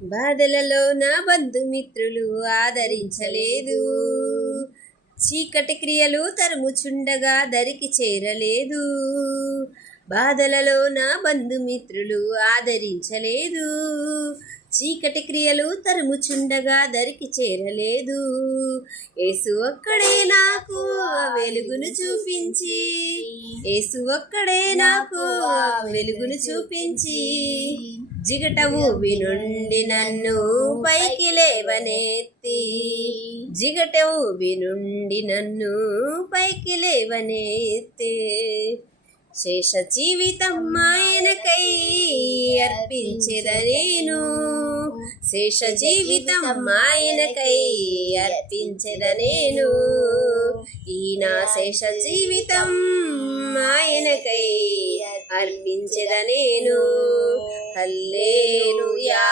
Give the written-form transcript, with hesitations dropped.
బాధలలో నా బంధుమిత్రులు ఆదరించలేదు, చీకటి క్రియలు తరుముచుండగా దరికి చేరలేదు. బాధలలో నా బంధుమిత్రులు ఆదరించలేదు, చీకటి క్రియలు తరుముచుండగా దరికి చేరలేదు. యేసు ఒక్కడే నాకు వెలుగును చూపించి, యేసు ఒక్కడే నాకు వెలుగును చూపించి, జిగట ఊబి నుండి నన్ను పైకి లేవనెత్తి, జిగట ఊబి నుండి నన్ను పైకి లేవనెత్తి, శేష జీవితం ఆయనకై అర్పించెద నేను, శేష జీవితం ఆయనకై అర్పించెద నేను, ఈ నా శేష జీవితం ఆయనకై అర్పించెద నేను. హల్లెలూయా.